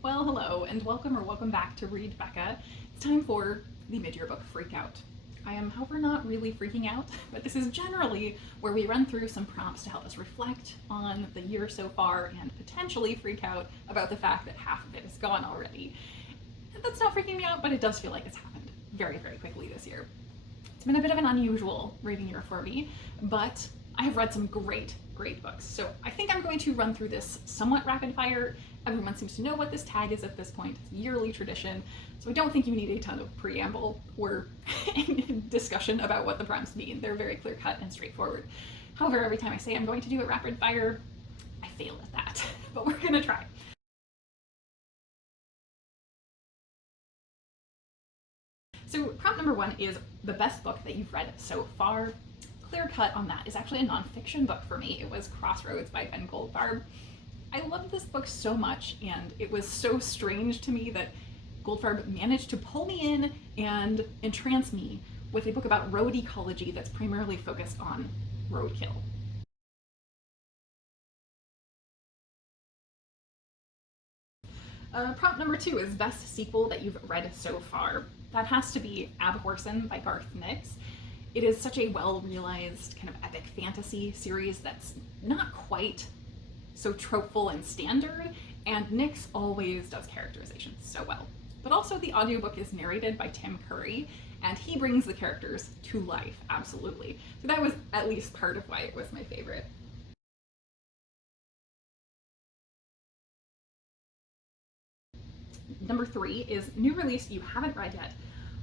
Well, hello, and welcome back to Read Becca. It's time for the mid-year book Freakout. I am, however, not really freaking out, but this is generally where we run through some prompts to help us reflect on the year so far and potentially freak out about the fact that half of it is gone already. That's not freaking me out, but it does feel like it's happened very, very quickly this year. It's been a bit of an unusual reading year for me, but I have read some great books. So I think I'm going to run through this somewhat rapid fire. Everyone seems to know what this tag is at this point. It's a yearly tradition. So I don't think you need a ton of preamble or discussion about what the prompts mean. They're very clear cut and straightforward. However, every time I say I'm going to do it rapid fire, I fail at that, but we're gonna try. So prompt number 1 is the best book that you've read so far. Clear cut on that is actually a nonfiction book for me. It was Crossroads by Ben Goldfarb. I loved this book so much, and it was so strange to me that Goldfarb managed to pull me in and entrance me with a book about road ecology that's primarily focused on roadkill. Prompt number 2 is best sequel that you've read so far. That has to be Abhorsen by Garth Nix. It is such a well-realized kind of epic fantasy series that's not quite so tropeful and standard, and Nix always does characterization so well. But also the audiobook is narrated by Tim Curry, and he brings the characters to life, absolutely. So that was at least part of why it was my favorite. Number 3 is new release you haven't read yet,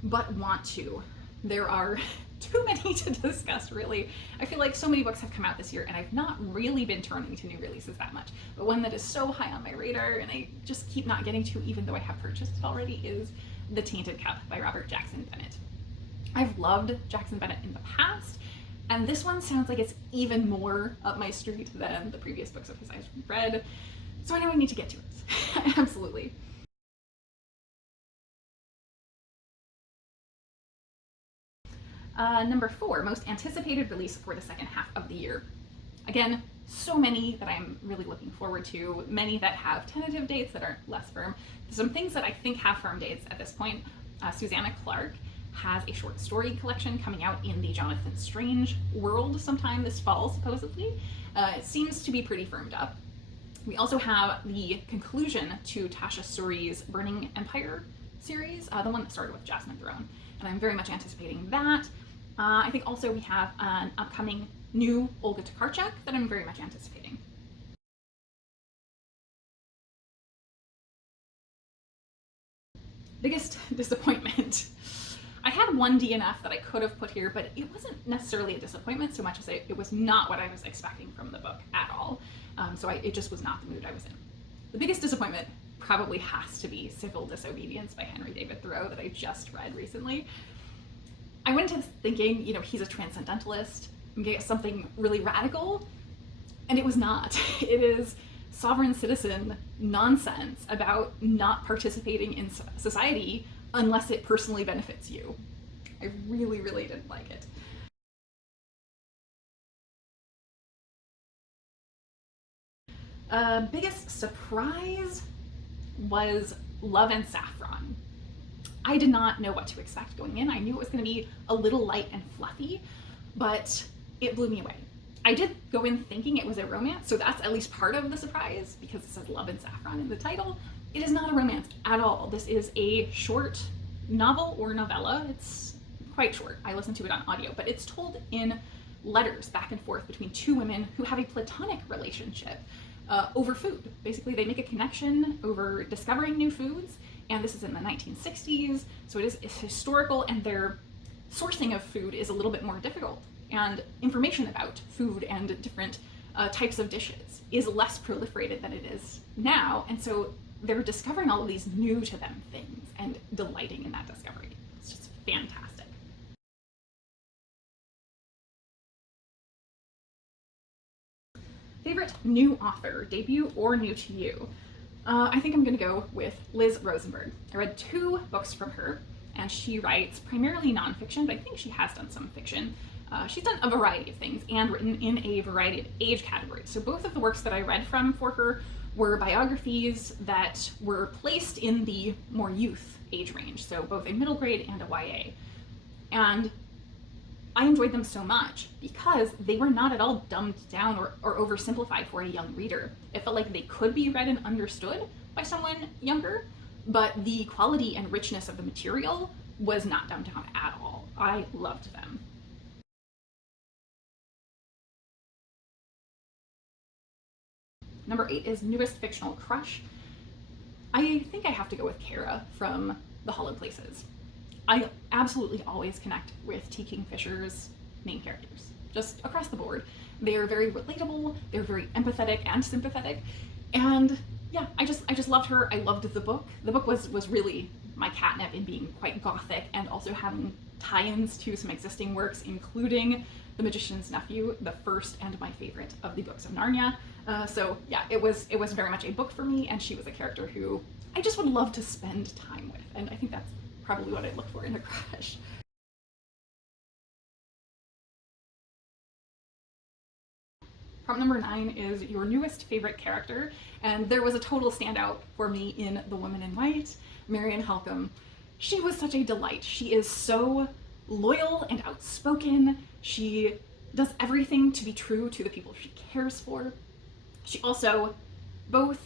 but want to. There are too many to discuss, really. I feel like so many books have come out this year and I've not really been turning to new releases that much. But one that is so high on my radar and I just keep not getting to, even though I have purchased it already, is The Tainted Cup by Robert Jackson Bennett. I've loved Jackson Bennett in the past, and this one sounds like it's even more up my street than the previous books of his I've read, so I know I need to get to it. Absolutely. Number 4, most anticipated release for the second half of the year. Again, so many that I'm really looking forward to, many that have tentative dates that are less firm. Some things that I think have firm dates at this point. Susanna Clark has a short story collection coming out in the Jonathan Strange world sometime this fall, supposedly. It seems to be pretty firmed up. We also have the conclusion to Tasha Suri's Burning Empire series, the one that started with Jasmine Throne, and I'm very much anticipating that. I think also we have an upcoming new Olga Tokarczuk that I'm very much anticipating. Biggest disappointment. I had one DNF that I could have put here, but it wasn't necessarily a disappointment so much as it was not what I was expecting from the book at all. So it just was not the mood I was in. The biggest disappointment probably has to be Civil Disobedience by Henry David Thoreau that I just read recently. I went into this thinking, he's a transcendentalist, I'm gonna get something really radical, and it was not. It is sovereign citizen nonsense about not participating in society unless it personally benefits you. I really didn't like it. Biggest surprise was Love and Saffron. I did not know what to expect going in. I knew it was going to be a little light and fluffy, but it blew me away. I did go in thinking it was a romance, so that's at least part of the surprise because it says Love and Saffron in the title. It is not a romance at all. This is a short novel or novella. It's quite short. I listened to it on audio, but it's told in letters back and forth between two women who have a platonic relationship over food. Basically, they make a connection over discovering new foods, and this is in the 1960s, so it's historical, and their sourcing of food is a little bit more difficult, and information about food and different types of dishes is less proliferated than it is now, and so they're discovering all of these new to them things and delighting in that discovery. It's just fantastic. Favorite new author, debut or new to you? I think I'm gonna go with Liz Rosenberg. I read 2 books from her, and she writes primarily nonfiction, but I think she has done some fiction. She's done a variety of things and written in a variety of age categories. So both of the works that I read from for her were biographies that were placed in the more youth age range, so both a middle grade and a YA. And I enjoyed them so much because they were not at all dumbed down or oversimplified for a young reader. It felt like they could be read and understood by someone younger, but the quality and richness of the material was not dumbed down at all. I loved them. Number 8 is Newest Fictional Crush. I think I have to go with Kara from The Hollow Places. I absolutely always connect with T. Kingfisher's main characters, just across the board. They're very relatable, they're very empathetic and sympathetic, and yeah, I just loved her. I loved the book. The book was really my catnip in being quite gothic and also having tie-ins to some existing works, including The Magician's Nephew, the first and my favorite of the books of Narnia. So yeah, it was very much a book for me, and she was a character who I just would love to spend time with, and I think that's probably what I look for in a crush. Prompt number 9 is your newest favorite character, and there was a total standout for me in The Woman in White, Marian Halcombe. She was such a delight. She is so loyal and outspoken. She does everything to be true to the people she cares for. She also both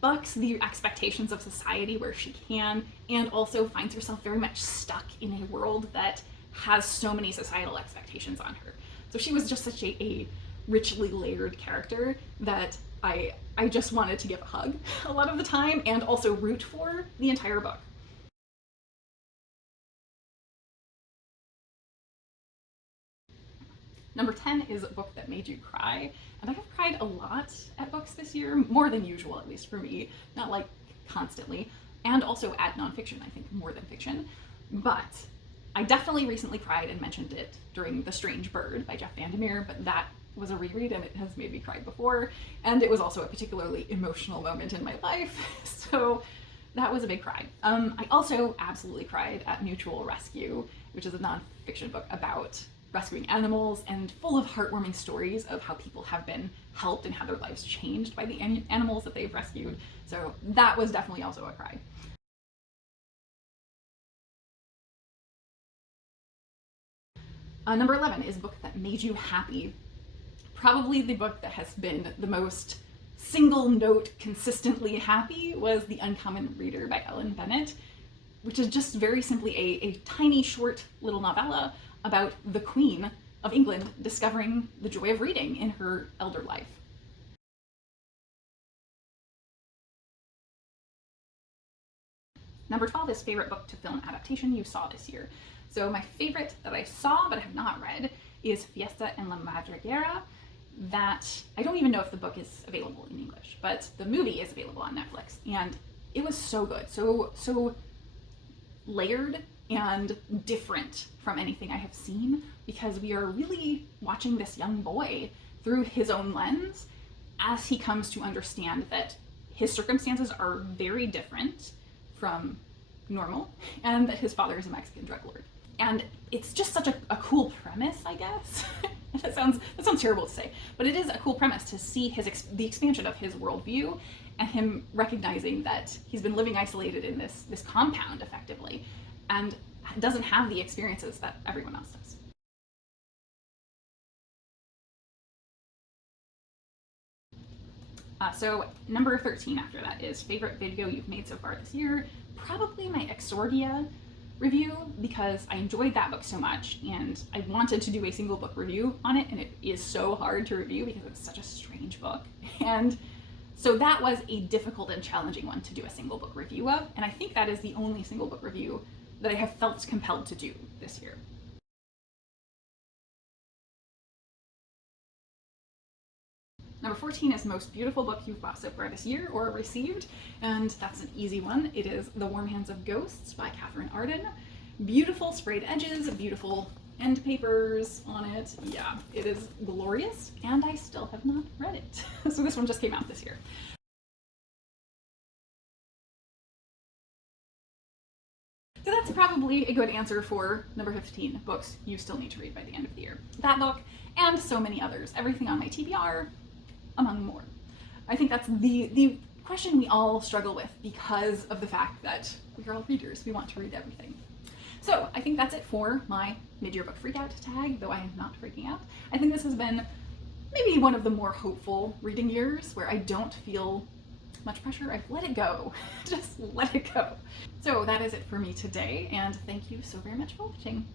bucks the expectations of society where she can, and also finds herself very much stuck in a world that has so many societal expectations on her. So she was just such a richly layered character that I just wanted to give a hug a lot of the time and also root for the entire book. Number 10 is a book that made you cry, and I have cried a lot at books this year, more than usual, at least for me, not like constantly, and also at nonfiction, I think, more than fiction. But I definitely recently cried and mentioned it during The Strange Bird by Jeff Vandermeer, but that was a reread and it has made me cry before, and it was also a particularly emotional moment in my life, so that was a big cry. I also absolutely cried at Mutual Rescue, which is a nonfiction book about rescuing animals and full of heartwarming stories of how people have been helped and how their lives changed by the animals that they've rescued. So that was definitely also a cry. Number 11 is a book that made you happy. Probably the book that has been the most single note consistently happy was The Uncommon Reader by Ellen Bennett, which is just very simply a tiny short little novella about the Queen of England discovering the joy of reading in her elder life. Number 12 is favorite book to film adaptation you saw this year. So my favorite that I saw but have not read is Fiesta en la Madriguera. That I don't even know if the book is available in English, but the movie is available on Netflix, and it was so good, so layered and different from anything I have seen, because we are really watching this young boy through his own lens as he comes to understand that his circumstances are very different from normal, and that his father is a Mexican drug lord. And it's just such a cool premise, I guess. that sounds terrible to say, but it is a cool premise to see the expansion of his worldview and him recognizing that he's been living isolated in this compound effectively and doesn't have the experiences that everyone else does. So number 13 after that is favorite video you've made so far this year. Probably my Exordia review, because I enjoyed that book so much and I wanted to do a single book review on it, and it is so hard to review because it's such a strange book. And so that was a difficult and challenging one to do a single book review of, and I think that is the only single book review that I have felt compelled to do this year. Number 14 is most beautiful book you've bought so far this year or received, and that's an easy one. It is The Warm Hands of Ghosts by Catherine Arden. Beautiful sprayed edges, beautiful end papers on it. Yeah, it is glorious, and I still have not read it. So this one just came out this year. So that's probably a good answer for number 15, books you still need to read by the end of the year. That book, and so many others, everything on my TBR, among more. I think that's the question we all struggle with because of the fact that we're all readers. We want to read everything. So I think that's it for my mid-year book freakout tag, though I am not freaking out. I think this has been maybe one of the more hopeful reading years where I don't feel much pressure. I've let it go. Just let it go. So that is it for me today, and thank you so very much for watching.